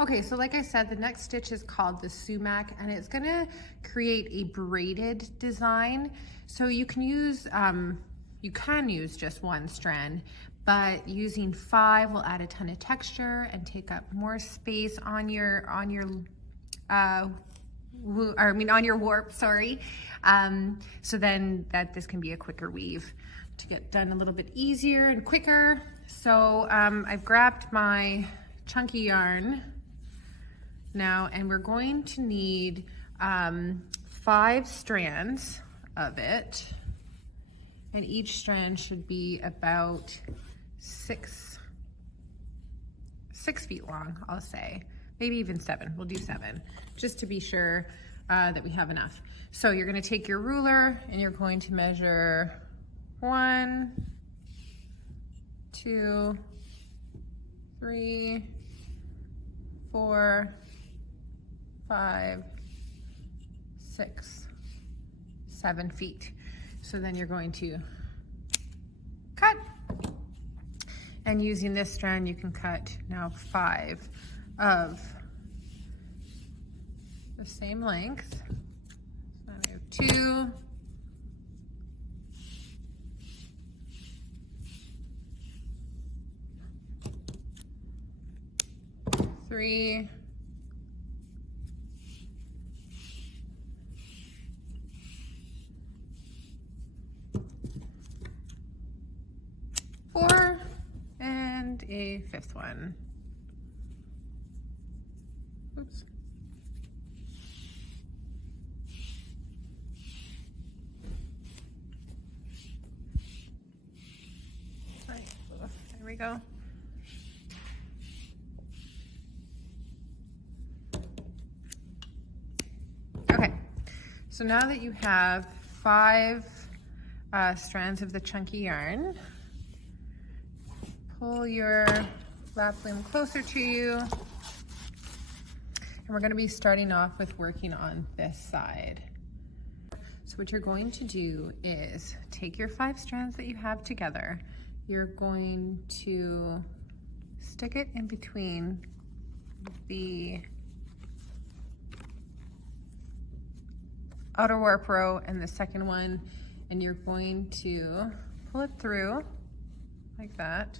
Okay, so like I said, the next stitch is called the sumac, and it's gonna create a braided design. So you can use just one strand, but using 5 will add a ton of texture and take up more space on your warp, sorry. So then this can be a quicker weave to get done a little bit easier and quicker. So I've grabbed my chunky yarn now, and we're going to need 5 strands of it, and each strand should be about 6 feet long, I'll say. Maybe even 7, we'll do 7, just to be sure that we have enough. So you're gonna take your ruler and you're going to measure 1, 2, 3, 4, 5, 6, 7 feet. So then you're going to cut, and using this strand you can cut now 5 of the same length. So now we have 2, 3, 4, and a 5th one. Oops. Right. There we go. Okay, so now that you have 5 strands of the chunky yarn, pull your wrap loom closer to you, and we're going to be starting off with working on this side. So what you're going to do is take your 5 strands that you have together, you're going to stick it in between the outer warp row and the second one, and you're going to pull it through like that.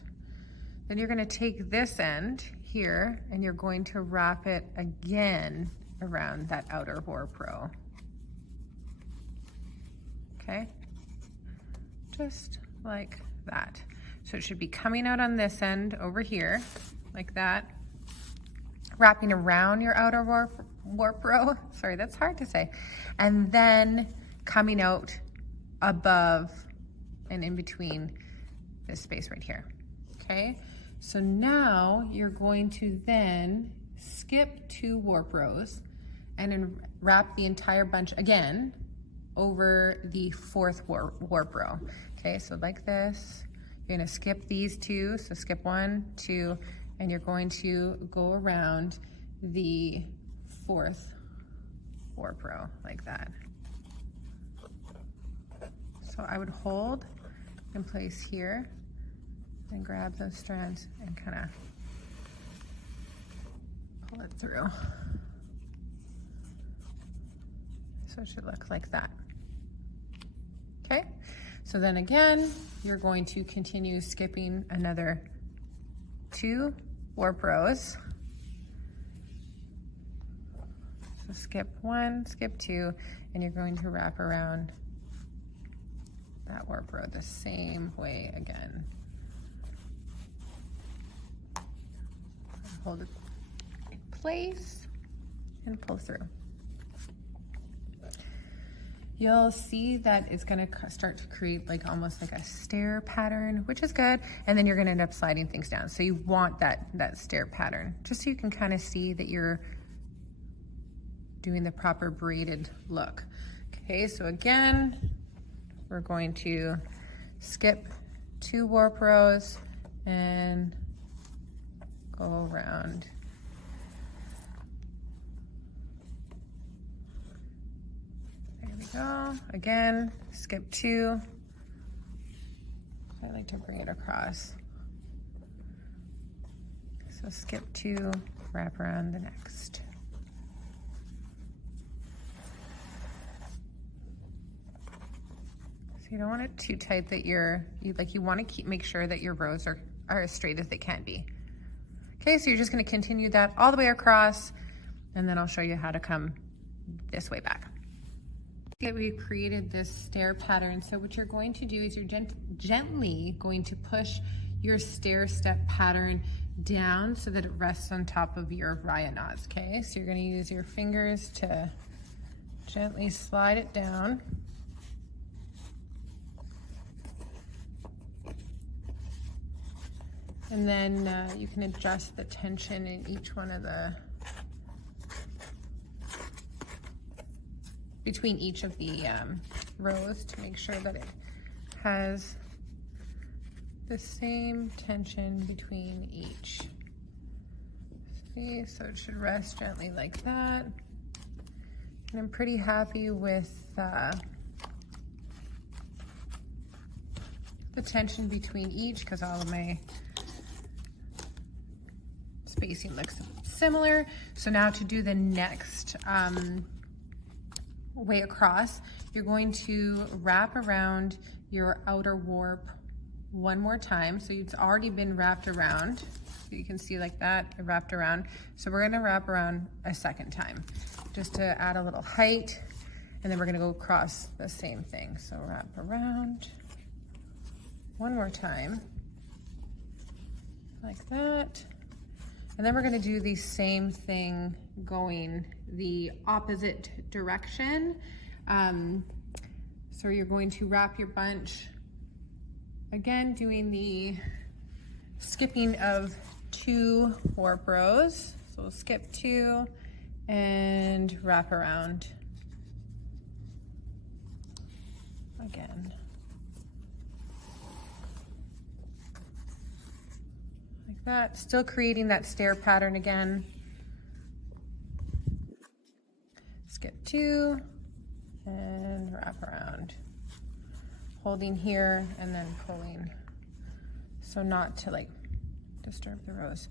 Then you're going to take this end here and you're going to wrap it again around that outer warp row. Okay, just like that. So it should be coming out on this end over here like that, wrapping around your outer warp row. Sorry, that's hard to say. And then coming out above and in between this space right here. Okay, so now you're going to then skip 2 warp rows and then wrap the entire bunch again over the 4th warp row. Okay, so like this, you're gonna skip these 2, so skip 1, 2, and you're going to go around the 4th warp row like that. So I would hold in place here and grab those strands and kind of pull it through. So it should look like that. Okay, so then again, you're going to continue skipping another 2 warp rows. So skip 1, skip 2, and you're going to wrap around that warp row the same way again. Hold it in place and pull through. You'll see that it's gonna start to create like almost like a stair pattern, which is good. And then you're gonna end up sliding things down. So you want that stair pattern, just so you can kind of see that you're doing the proper braided look. Okay, so again, we're going to skip 2 warp rows and go around. There we go. Again, skip 2. I like to bring it across. So So skip 2, wrap around the next. So you don't want it too tight that you want to make sure that your rows are as straight as they can be. Okay, so you're just going to continue that all the way across, and then I'll show you how to come this way back. Okay, we've created this stair pattern. So what you're going to do is you're gently going to push your stair step pattern down so that it rests on top of your raya knots. Okay, so you're going to use your fingers to gently slide it down. And then you can adjust the tension in each one of between each of the rows to make sure that it has the same tension between each. See, so it should rest gently like that. And I'm pretty happy with the tension between each because all of my spacing looks similar. So now to do the next way across, you're going to wrap around your outer warp one more time. So it's already been wrapped around. So you can see like that, it wrapped around. So we're gonna wrap around a second time just to add a little height. And then we're gonna go across the same thing. So wrap around one more time like that. And then we're gonna do the same thing going the opposite direction. So you're going to wrap your bunch, again, doing the skipping of 2 warp rows. So we'll skip 2 and wrap around again. Like that, still creating that stair pattern again. Skip 2 and wrap around. Holding here and then pulling. So not to like disturb the rows.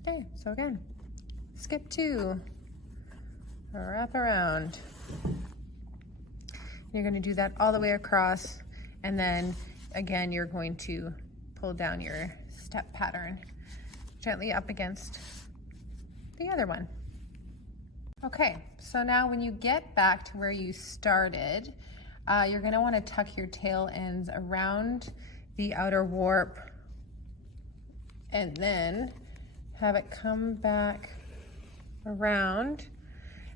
Okay, so again, skip 2, wrap around. You're gonna do that all the way across, and then again, you're going to pull down your step pattern gently up against the other one. Okay, so now when you get back to where you started, you're gonna wanna tuck your tail ends around the outer warp and then have it come back around,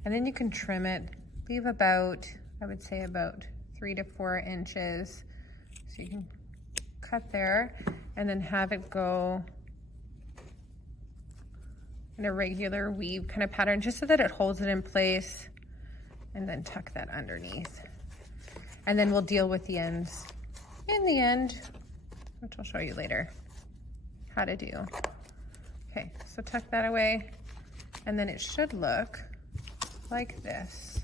and then you can trim it. Leave about, I would say about 3 to 4 inches. So you can cut there and then have it go in a regular weave kind of pattern, just so that it holds it in place, and then tuck that underneath. And then we'll deal with the ends in the end, which I'll show you later how to do. Okay, so tuck that away, and then it should look like this.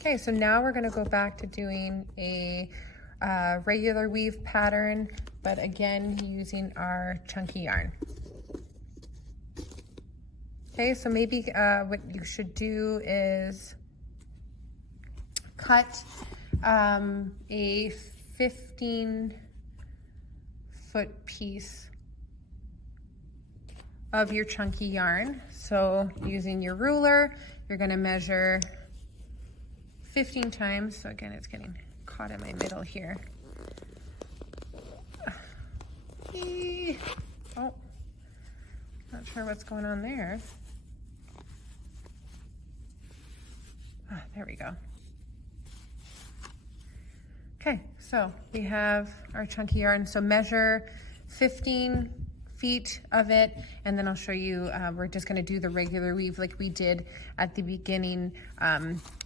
Okay, so now we're gonna go back to doing a regular weave pattern, but again, using our chunky yarn. Okay, so maybe what you should do is cut a 15-foot piece of your chunky yarn. So using your ruler, you're gonna measure 15 times. So again, it's getting caught in my middle here. Oh, not sure what's going on there. There we go. Okay, so we have our chunky yarn. So measure 15 feet of it, and then I'll show you, we're just gonna do the regular weave like we did at the beginning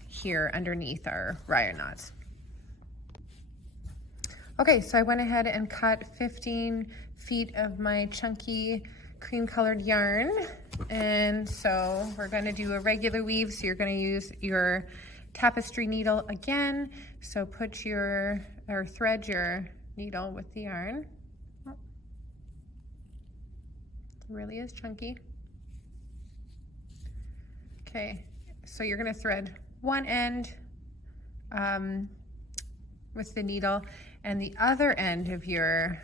here underneath our raya knots. Okay, so I went ahead and cut 15 feet of my chunky cream colored yarn. And so we're gonna do a regular weave. So you're gonna use your tapestry needle again. So put or thread your needle with the yarn really is chunky. Okay, so you're gonna thread one end with the needle, and the other end of your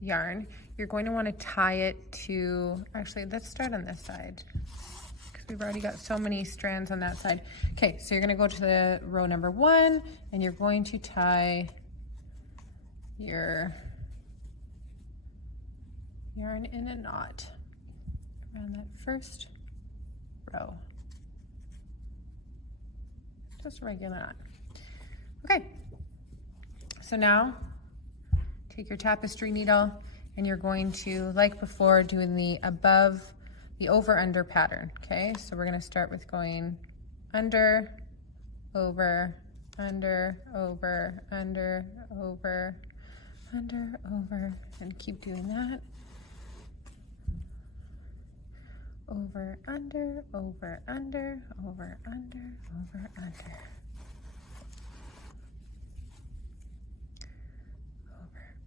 yarn, you're going to want to tie it to, actually let's start on this side because we've already got so many strands on that side. Okay, so you're going to go to the row number 1 and you're going to tie your yarn in a knot around that first row. Just a regular knot. Okay, so now take your tapestry needle and you're going to, like before, doing the over under pattern. Okay, so we're going to start with going under, over, under, over, under, over, under, over, and keep doing that. Over, under, over, under, over, under, over, under.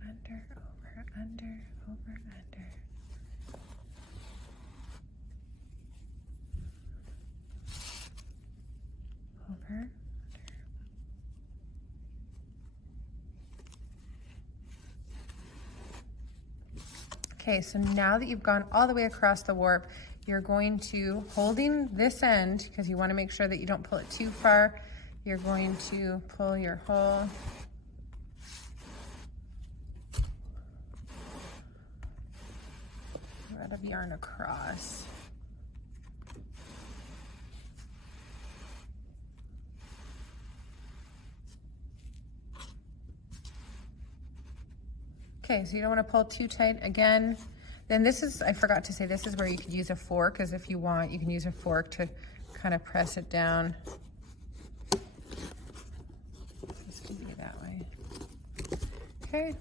Under, over, under, over, under. Over, under. Okay, so now that you've gone all the way across the warp, you're going to, holding this end, because you want to make sure that you don't pull it too far, you're going to pull your whole thread of yarn across. Okay, so you don't want to pull too tight again. Then this is, I forgot to say, this is where you could use a fork, because if you want, you can use a fork to kind of press it down. This can be that way. Okay,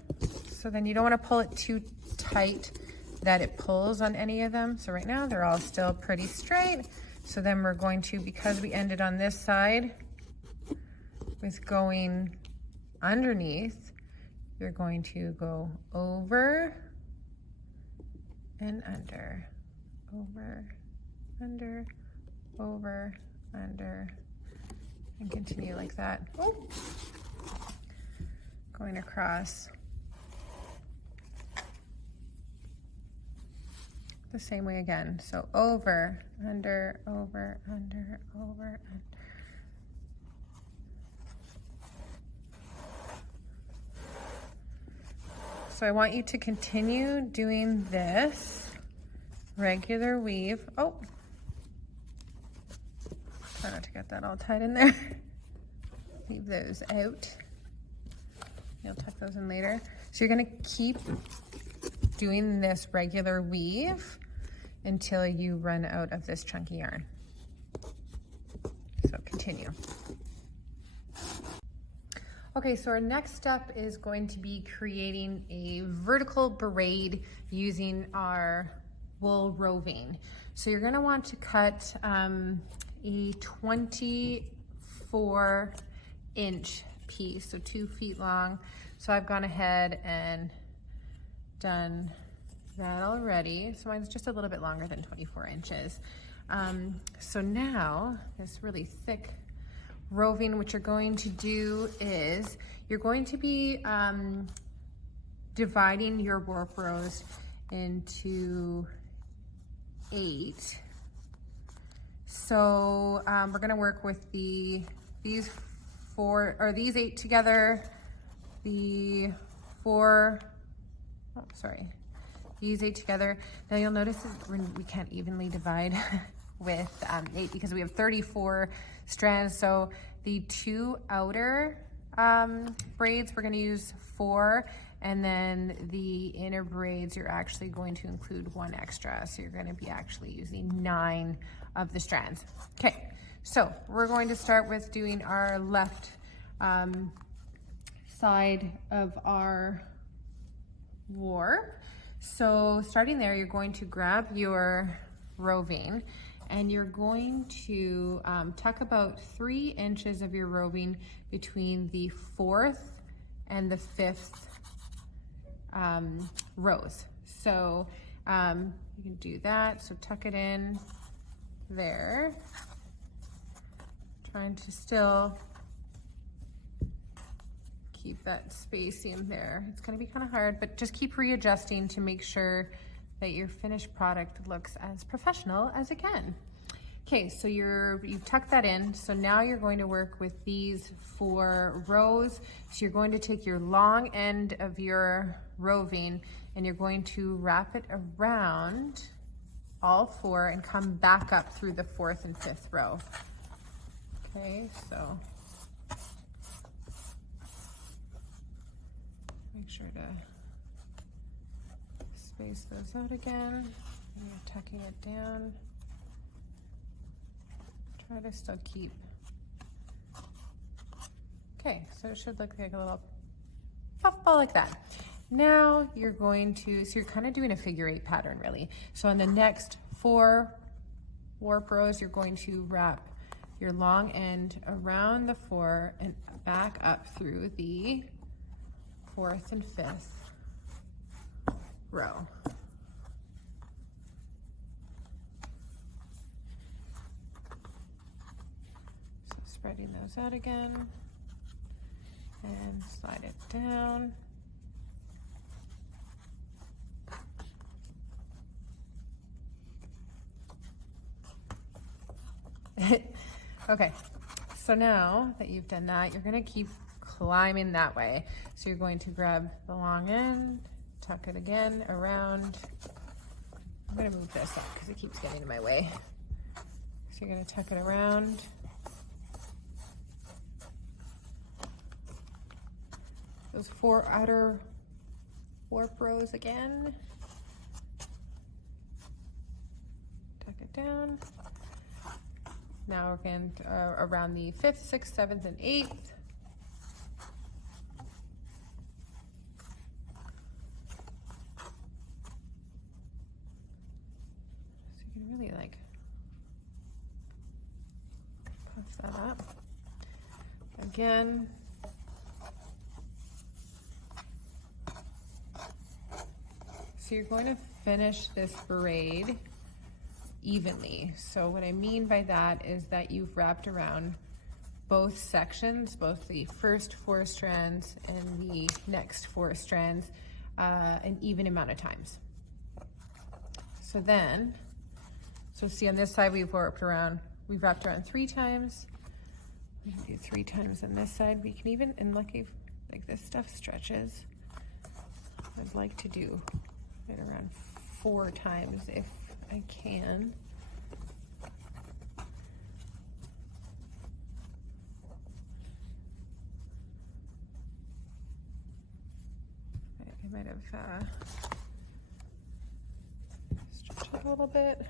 so then you don't want to pull it too tight that it pulls on any of them. So right now they're all still pretty straight. So then we're going to, because we ended on this side with going underneath, you're going to go over and under, over, under, over, under, and continue like that. Oh. Going across the same way again. So over, under, over, under, over, under. So I want you to continue doing this regular weave. Oh, try not to get that all tied in there. Leave those out. You'll tuck those in later. So you're gonna keep doing this regular weave until you run out of this chunky yarn. So continue. Okay, so our next step is going to be creating a vertical braid using our wool roving. So you're gonna want to cut a 24-inch piece, so 2 feet long. So I've gone ahead and done that already. So mine's just a little bit longer than 24 inches. So now this really thick roving, what you're going to do is you're going to be dividing your warp rows into 8. So we're going to work with these 8 together, these 8 together. Now you'll notice that we can't evenly divide with 8 because we have 34 strands. So the 2 outer braids, we're going to use 4, and then the inner braids, you're actually going to include 1 extra. So you're going to be actually using 9 of the strands. Okay, so we're going to start with doing our left side of our warp. So starting there, you're going to grab your roving and you're going to tuck about 3 inches of your roving between the 4th and the 5th rows. So you can do that. So tuck it in there, trying to still keep that spacing there. It's going to be kind of hard, but just keep readjusting to make sure that your finished product looks as professional as it can. Okay, so you've tucked that in. So now you're going to work with these 4 rows. So you're going to take your long end of your roving and you're going to wrap it around all 4 and come back up through the 4th and 5th row. Okay, so make sure to space those out again. And you're tucking it down. Try to still keep. Okay, so it should look like a little puffball like that. Now you're going to, so you're kind of doing a figure 8 pattern really. So on the next 4 warp rows, you're going to wrap your long end around the 4 and back up through the 4th and 5th row. So spreading those out again and slide it down. Okay, so now that you've done that, you're going to keep climbing that way. So you're going to grab the long end, tuck it again around. I'm going to move this up because it keeps getting in my way. So you're going to tuck it around. Those 4 outer warp rows again. Tuck it down. Now we're going to, around the 5th, 6th, 7th, and 8th. So you can really like puff that up. Again. So you're going to finish this braid evenly. So what I mean by that is that you've wrapped around both sections, both the first 4 strands and the next 4 strands, an even amount of times. So then, so see on this side we've wrapped around 3 times. We can do 3 times on this side. We can even, and like this stuff stretches, I'd like to do it around 4 times if I can. I might have stretched it a little bit.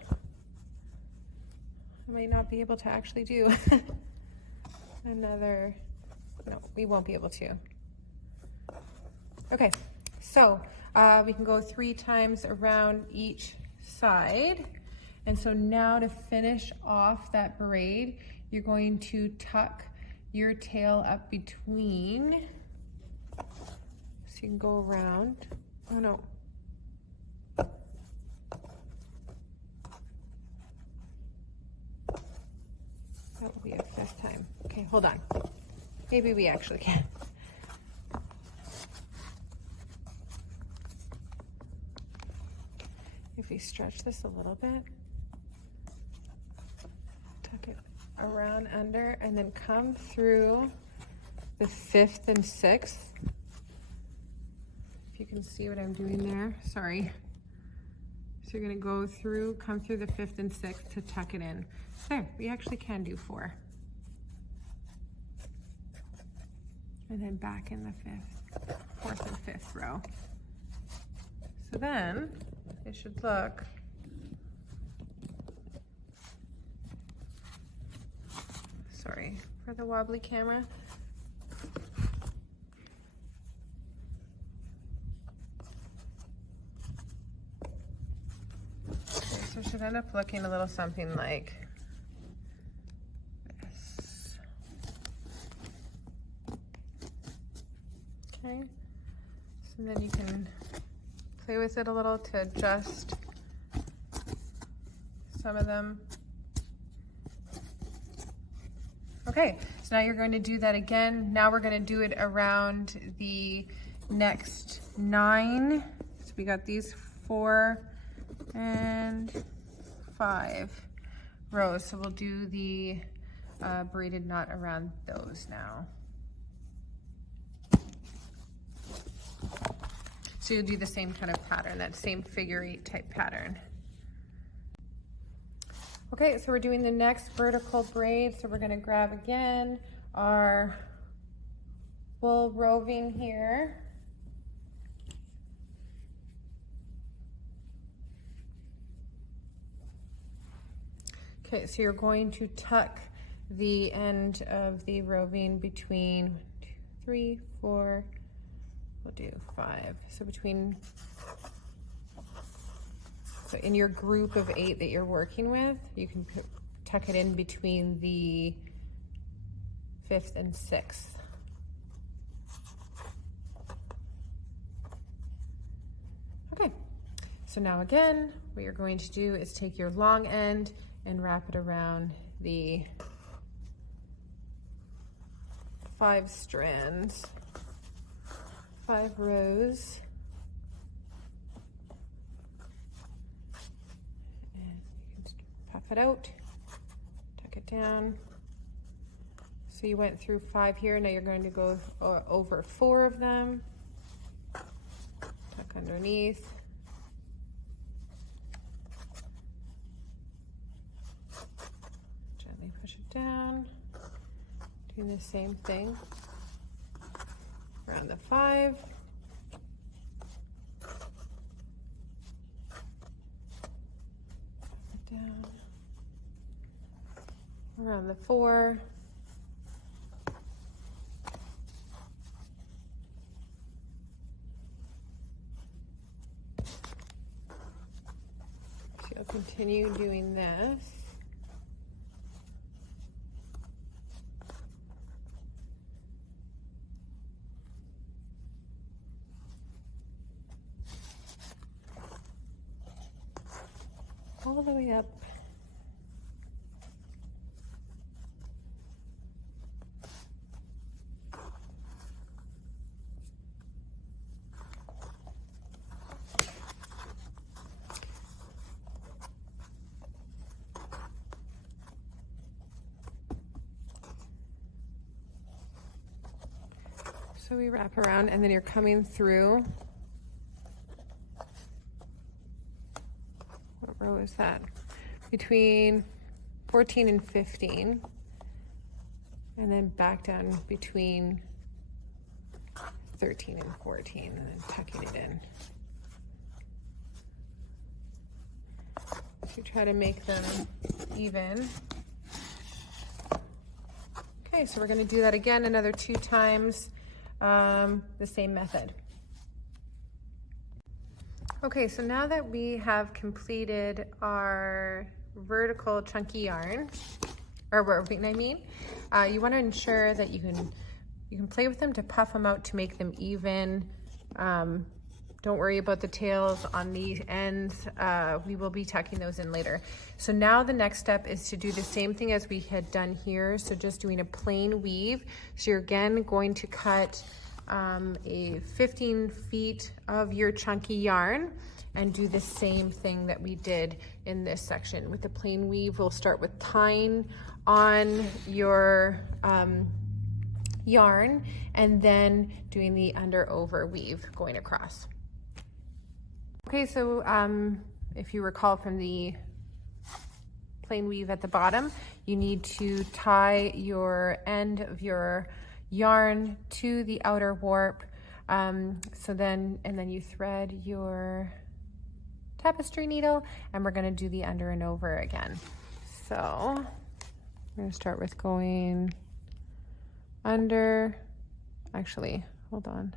I might not be able to actually do another, no, we won't be able to. Okay, so we can go 3 times around each side. And so now to finish off that braid, you're going to tuck your tail up between, so you can go around. Oh no. That will be a 5th time. Okay, hold on. Maybe we actually can. If we stretch this a little bit, tuck it around under, and then come through the 5th and 6th. If you can see what I'm doing there, sorry. So you're gonna go through, come through the 5th and 6th to tuck it in. There, we actually can do 4. And then back in the 5th, 4th and 5th row. So then, it should look sorry for the wobbly camera. Okay, so it should end up looking a little something like this. Okay, so then you can play with it a little to adjust some of them. Okay, so now you're going to do that again. Now we're going to do it around the next 9. So we got these 4 and 5 rows. So we'll do the braided knot around those now. So you'll do the same kind of pattern, that same figure 8 type pattern. Okay, so we're doing the next vertical braid. So we're gonna grab again our wool roving here. Okay, so you're going to tuck the end of the roving between 1, 2, 3, 4, we'll do 5. So between, so in your group of 8 that you're working with, you can tuck it in between the 5th and 6th. Okay, so now again, what you're going to do is take your long end and wrap it around the 5 strands, 5 rows. And you can puff it out, tuck it down. So you went through 5 here, now you're going to go over 4 of them. Tuck underneath. Gently push it down. Doing the same thing around the 5. Down. Around the 4. So you'll continue doing this. All the way up. So we wrap around and then you're coming through. What row is that? Between 14 and 15. And then back down between 13 and 14 and then tucking it in. So try to make them even. Okay, so we're going to do that again another 2 times, the same method. Okay, so now that we have completed our vertical chunky yarn, or roving, I mean, you want to ensure that you can play with them to puff them out to make them even. Don't worry about the tails on the ends. We will be tucking those in later. So now the next step is to do the same thing as we had done here. So just doing a plain weave. So you're again going to cut a 15 feet of your chunky yarn and do the same thing that we did in this section. With the plain weave, we'll start with tying on your yarn and then doing the under over weave going across. Okay, so if you recall from the plain weave at the bottom, you need to tie your end of your yarn to the outer warp. And then you thread your tapestry needle and we're gonna do the under and over again. So I'm gonna start with going under, actually, hold on.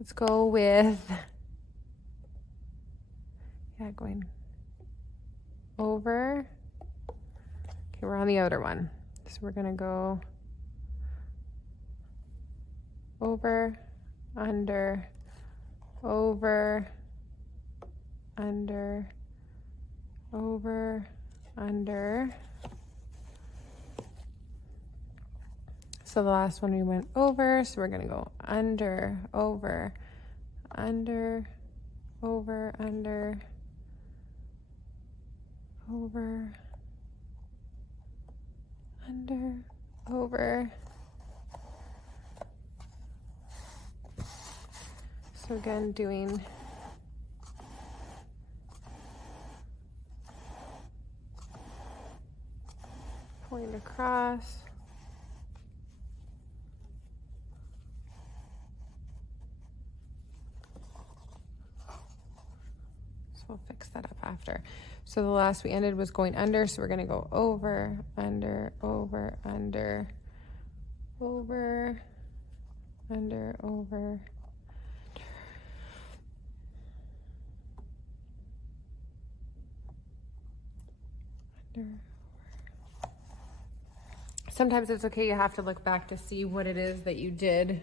Let's go with, going over. Okay, we're on the outer one. So we're gonna go over, under, over, under, over, under. So the last one we went over, so we're gonna go under, over, under, over, under, over, under, over. So again, doing pulling across. So we'll fix that up after. So the last we ended was going under, so we're gonna go over, under, over, under, over, under, over, under. Sometimes it's okay, you have to look back to see what it is that you did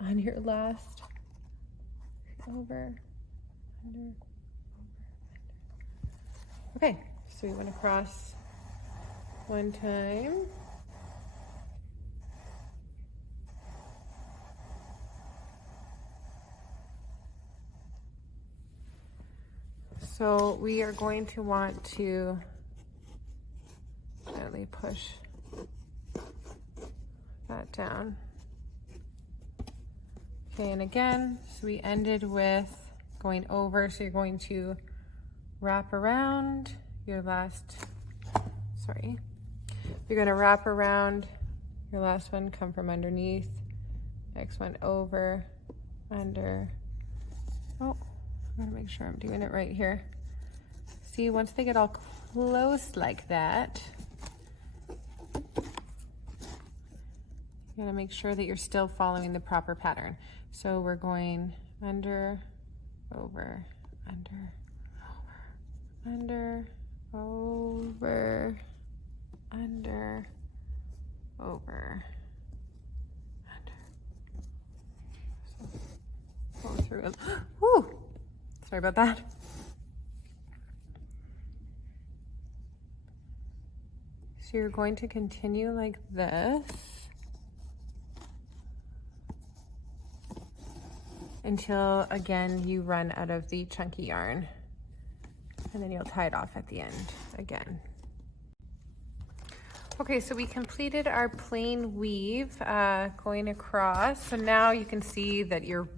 on your last. Over, under, over, under. Okay, so we went across one time. So we are going to want to gently push that down. Okay, and again, so we ended with going over, so you're going to wrap around your last, you're gonna wrap around your last one, come from underneath, next one over, under, oh, I gotta make sure I'm doing it right here. See, once they get all close like that, you gotta make sure that you're still following the proper pattern. So we're going under, over, under, over, under, over, under, over, under. So go through it. Woo! Sorry about that. So you're going to continue like this until, again, you run out of the chunky yarn. And then you'll tie it off at the end again. Okay, so we completed our plain weave going across. So now you can see that your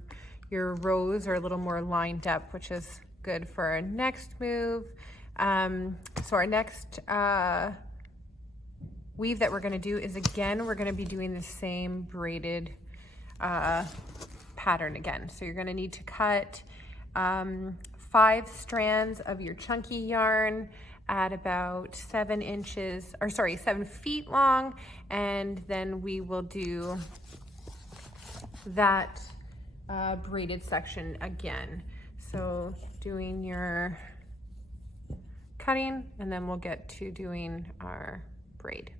rows are a little more lined up, which is good for our next move. So our next weave that we're gonna do is, again, we're gonna be doing the same braided pattern again. So you're gonna need to cut 5 strands of your chunky yarn at about 7 feet long, and then we will do that braided section again. So doing your cutting, and then we'll get to doing our braid.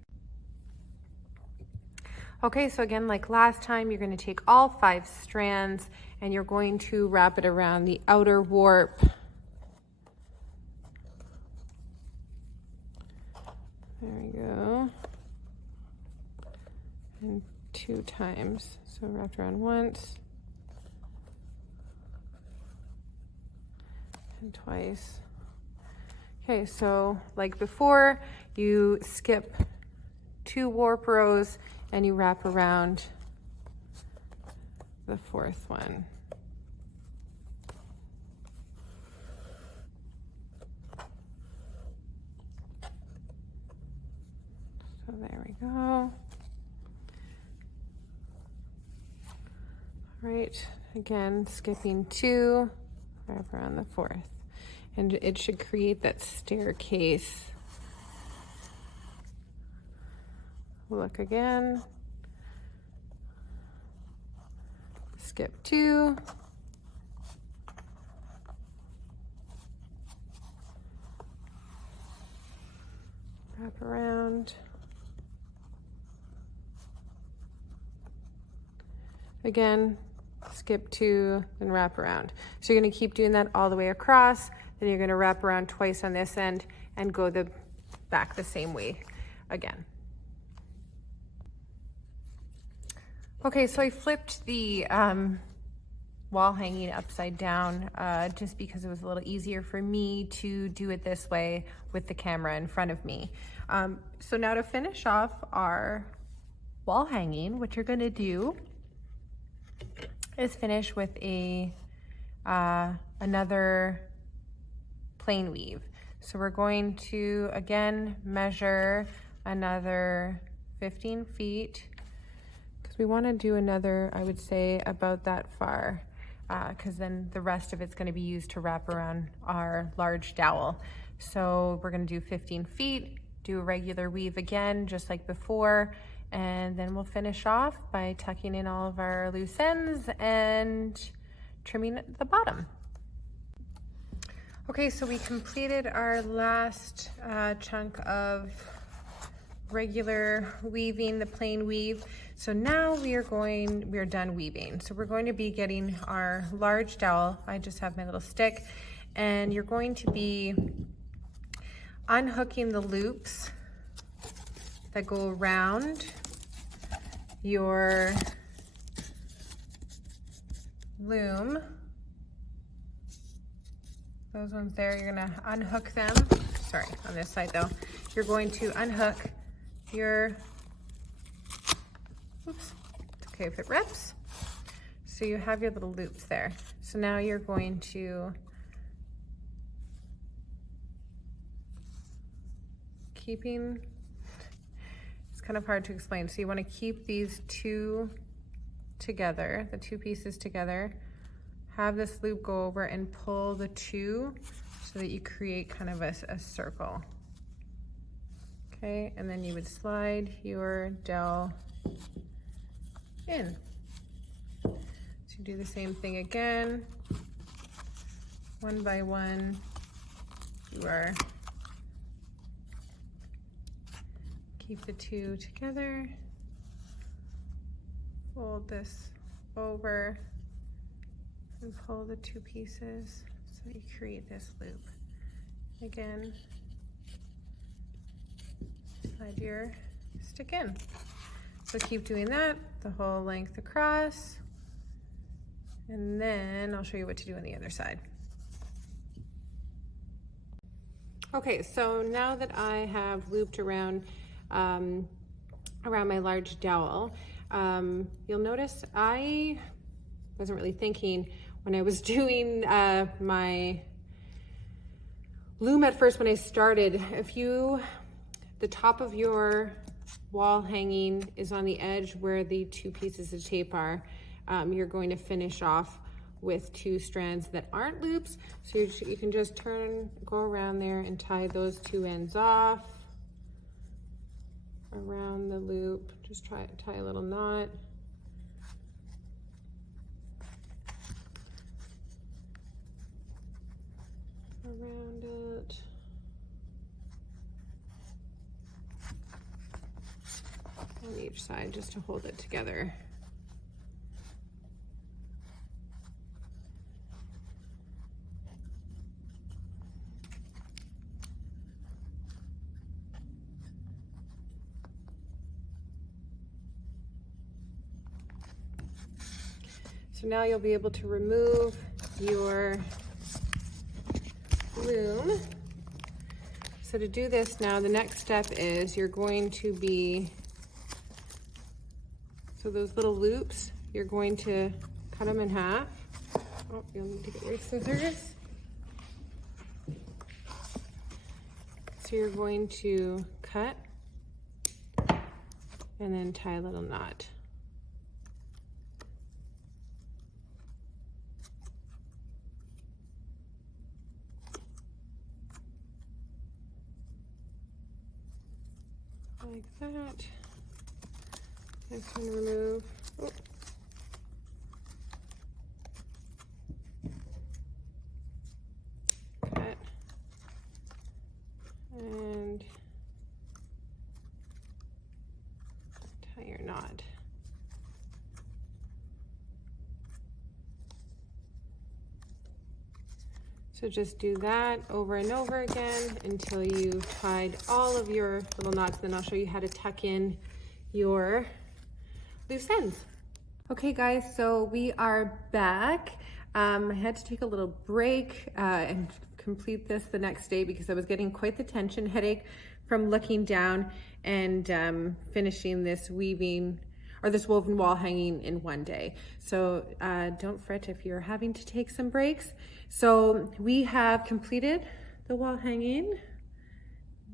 Okay, so again, like last time, you're going to take all 5 strands and you're going to wrap it around the outer warp. There we go. And 2 times. So wrapped around once and twice. Okay, so like before, you skip 2 warp rows and you wrap around the 4th one. So there we go. All right, again, skipping 2, wrap around the 4th. And it should create that staircase look again. Skip 2. Wrap around. again, skip 2, and wrap around. So you're going to keep doing that all the way across, then you're going to wrap around twice on this end and go back the same way again. Okay, so I flipped the wall hanging upside down just because it was a little easier for me to do it this way with the camera in front of me. So now to finish off our wall hanging, what you're going to do is finish with another plain weave. So we're going to again measure another 15 feet because we want to do another, I would say, about that far, because then the rest of it's going to be used to wrap around our large dowel. So we're going to do 15 feet, do a regular weave again just like before, and then we'll finish off by tucking in all of our loose ends and trimming the bottom. Okay, so we completed our last chunk of regular weaving, the plain weave. So now we are done weaving. So we're going to be getting our large dowel. I just have my little stick, and you're going to be unhooking the loops that go around your loom. Those ones there, you're gonna unhook them. Sorry, on this side though. You're going to unhook your, oops, it's okay if it rips. So you have your little loops there. So now you're going to it's kind of hard to explain. So you want to keep these two together, the two pieces together, have this loop go over and pull the two so that you create kind of a circle. Okay, and then you would slide your dowel in. So you do the same thing again, one by one. You are keep the two together, fold this over, and pull the two pieces so that you create this loop. Again, slide your stick in. So keep doing that the whole length across, and then I'll show you what to do on the other side. Okay, so now that I have looped around my large dowel, you'll notice I wasn't really thinking when I was doing my loom at first when I started. The top of your wall hanging is on the edge where the two pieces of tape are. You're going to finish off with two strands that aren't loops. So you can just go around there and tie those two ends off around the loop. Just tie a little knot. Around it. On each side, just to hold it together. So now you'll be able to remove your loom. So to do this now, the next step is you're going to be, so those little loops, you're going to cut them in half. Oh, you'll need to get your scissors. So you're going to cut and then tie a little knot. Like that. Next one, remove. Oh. Cut. And tie your knot. So just do that over and over again until you've tied all of your little knots. Then I'll show you how to tuck in your loose ends. Okay guys, so we are back. I had to take a little break and complete this the next day because I was getting quite the tension headache from looking down and finishing this weaving or this woven wall hanging in one day. So don't fret if you're having to take some breaks. So we have completed the wall hanging.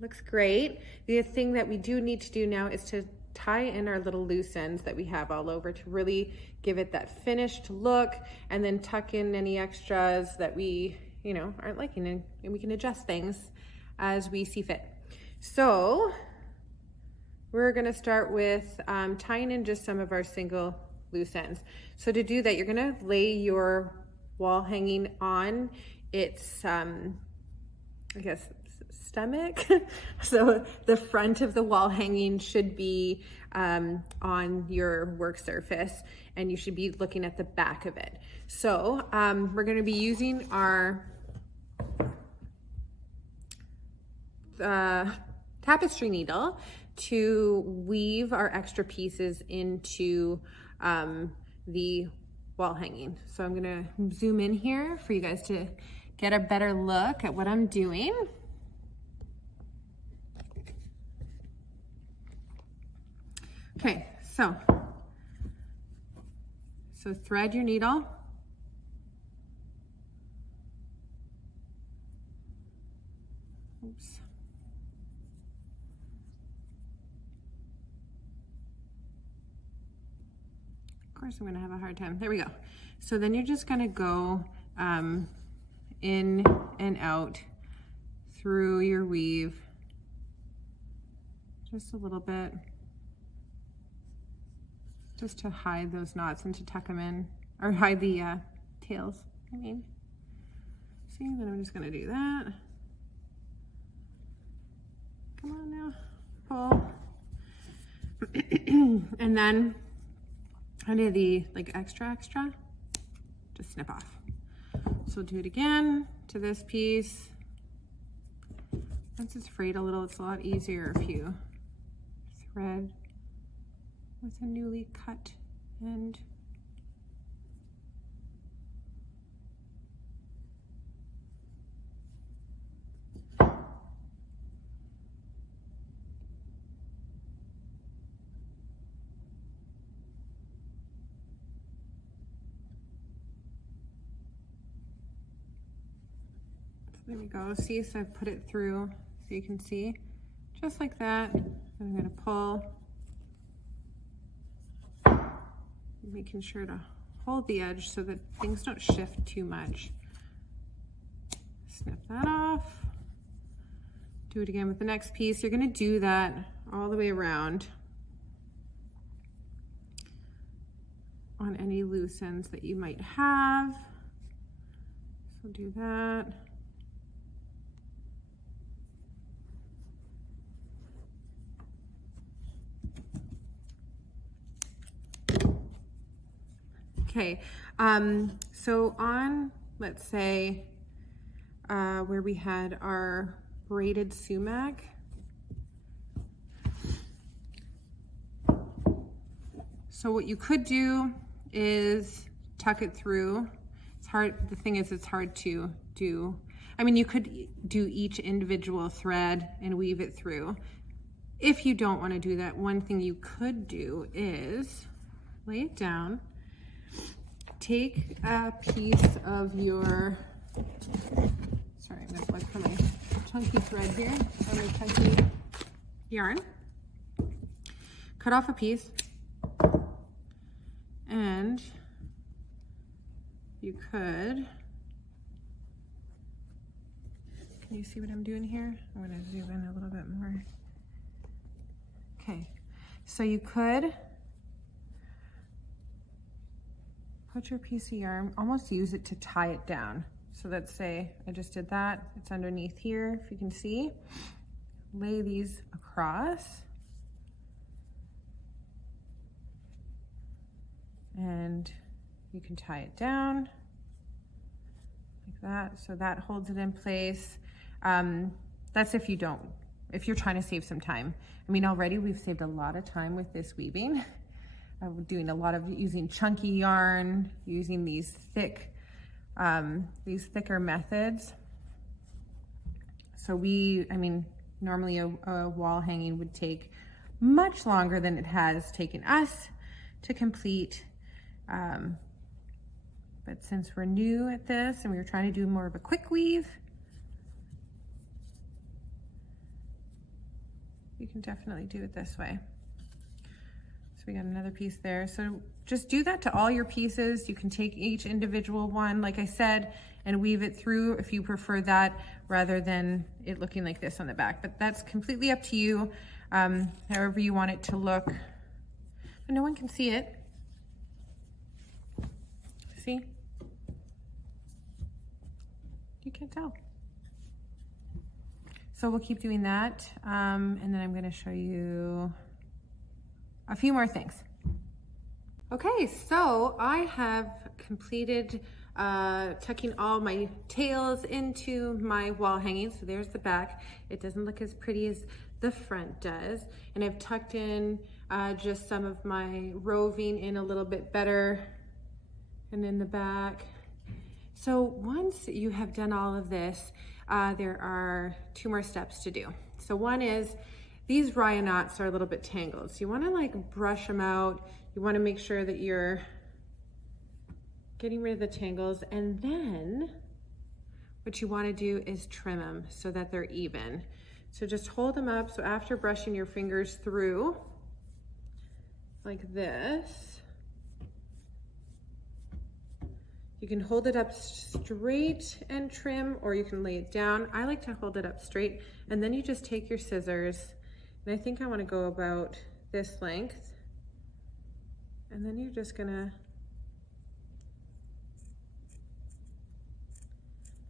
Looks great. The thing that we do need to do now is to tie in our little loose ends that we have all over to really give it that finished look, and then tuck in any extras that we, you know, aren't liking, and we can adjust things as we see fit. So we're gonna start with tying in just some of our single loose ends. So to do that, you're gonna lay your wall hanging on its, I guess, stomach. So the front of the wall hanging should be on your work surface, and you should be looking at the back of it. So we're gonna be using our tapestry needle to weave our extra pieces into the wall hanging. So I'm gonna zoom in here for you guys to get a better look at what I'm doing. Okay, so thread your needle. Oops. Of course I'm gonna have a hard time. There we go. So then you're just gonna go in and out through your weave just a little bit, just to hide those knots and to tuck them in, or hide the tails, I mean. See, then I'm just gonna do that. Come on now, pull. And then any of the like extra, just snip off. So we'll do it again to this piece. Once it's frayed a little, it's a lot easier if you thread with a newly cut end. There we go. See, so I put it through so you can see, just like that. And I'm gonna pull, making sure to hold the edge so that things don't shift too much. Snip that off. Do it again with the next piece. You're gonna do that all the way around on any loose ends that you might have. So do that. Okay, so on, let's say, where we had our braided sumac, so what you could do is tuck it through. It's hard, the thing is it's hard to do. I mean, you could do each individual thread and weave it through. If you don't want to do that, one thing you could do is lay it down. Take a piece of your, sorry, I'm gonna look for my chunky thread here, or my chunky yarn. Cut off a piece, and you could, can you see what I'm doing here? I'm gonna zoom in a little bit more. Okay, so you could put your piece of yarn, almost use it to tie it down. So let's say I just did that, it's underneath here, if you can see. Lay these across. And you can tie it down like that, so that holds it in place. That's if you're trying to save some time. I mean, already we've saved a lot of time with this weaving. We're doing a lot of using chunky yarn, using these thicker methods. So I mean, normally a wall hanging would take much longer than it has taken us to complete. But since we're new at this and we were trying to do more of a quick weave, you can definitely do it this way. So we got another piece there. So just do that to all your pieces. You can take each individual one, like I said, and weave it through if you prefer that, rather than it looking like this on the back. But that's completely up to you, however you want it to look. But no one can see it. See? You can't tell. So we'll keep doing that, and then I'm going to show you a few more things. Okay, so I have completed tucking all my tails into my wall hanging. So there's the back. It doesn't look as pretty as the front does. And I've tucked in just some of my roving in a little bit better and in the back. So once you have done all of this, there are 2 more steps to do. So one is, these rya knots are a little bit tangled. So you wanna like brush them out. You wanna make sure that you're getting rid of the tangles. And then what you wanna do is trim them so that they're even. So just hold them up. So after brushing your fingers through like this, you can hold it up straight and trim, or you can lay it down. I like to hold it up straight, and then you just take your scissors, and I think I wanna go about this length, and then you're just gonna,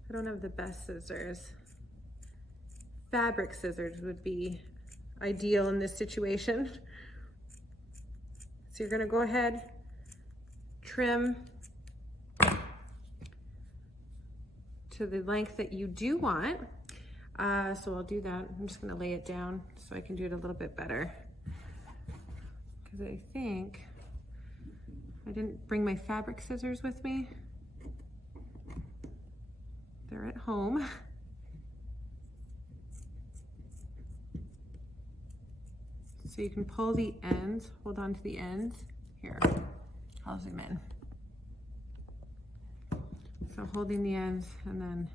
I don't have the best scissors. Fabric scissors would be ideal in this situation. So you're gonna go ahead, trim to the length that you do want. So I'll do that. I'm just gonna lay it down so I can do it a little bit better. Because I think I didn't bring my fabric scissors with me. They're at home. So you can pull the ends, hold on to the ends. Here, I'll zoom in. So holding the ends and then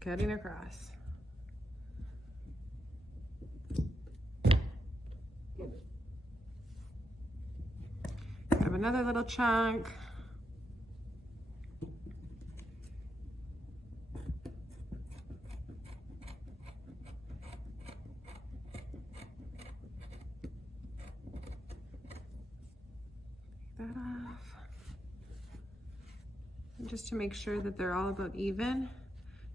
cutting across. Grab another little chunk. That off. And just to make sure that they're all about even,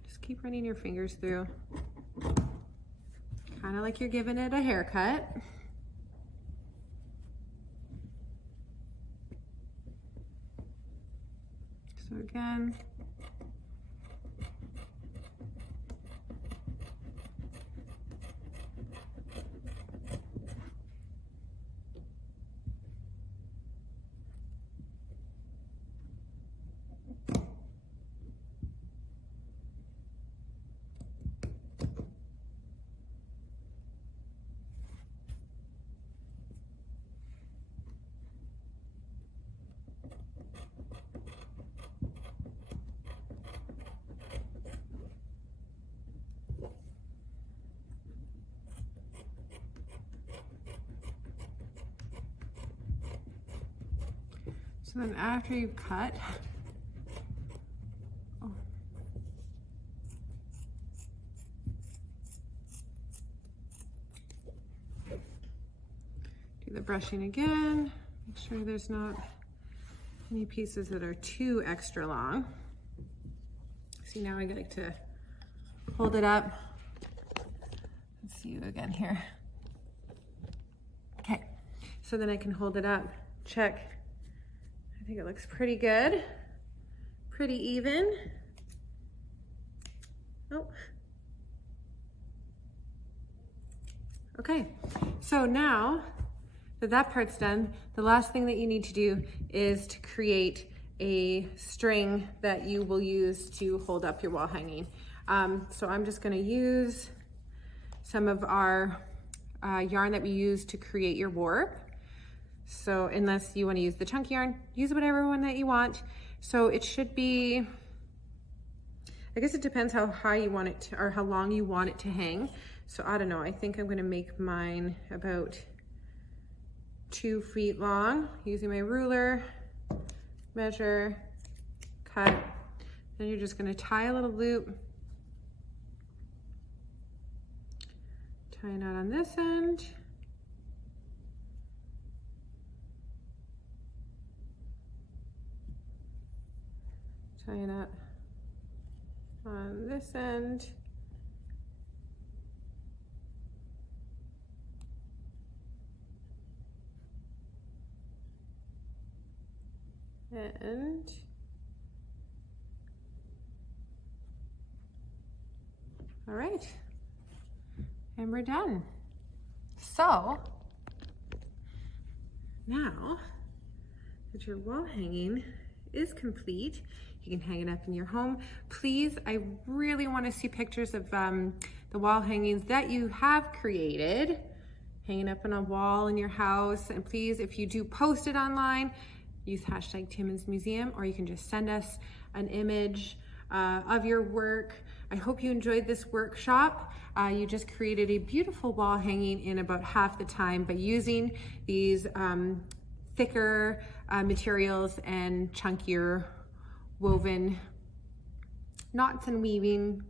just keep running your fingers through. Kind of like you're giving it a haircut. So again, so then after you've cut, do the brushing again. Make sure there's not any pieces that are too extra long. See, now I like to hold it up. Let's see you again here. Okay, so then I can hold it up, check think it looks pretty good, pretty even. Oh. Okay, so now that that part's done, the last thing that you need to do is to create a string that you will use to hold up your wall hanging. So I'm just gonna use some of our yarn that we use to create your warp. So unless you want to use the chunky yarn, use whatever one that you want. So it should be, I guess it depends how high you want it to, or how long you want it to hang. So I don't know, I think I'm going to make mine about 2 feet long using my ruler, measure, cut. Then you're just going to tie a little loop, tie a knot on this end. Tie a knot on this end. And all right, and we're done. So now that your wall hanging is complete, you can hang it up in your home. Please, I really want to see pictures of the wall hangings that you have created, hanging up on a wall in your house. And please, if you do post it online, use hashtag Timmins Museum, or you can just send us an image of your work. I hope you enjoyed this workshop. You just created a beautiful wall hanging in about half the time by using these thicker materials and chunkier woven knots and weaving.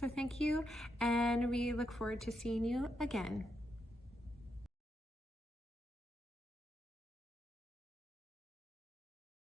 So thank you, and we look forward to seeing you again.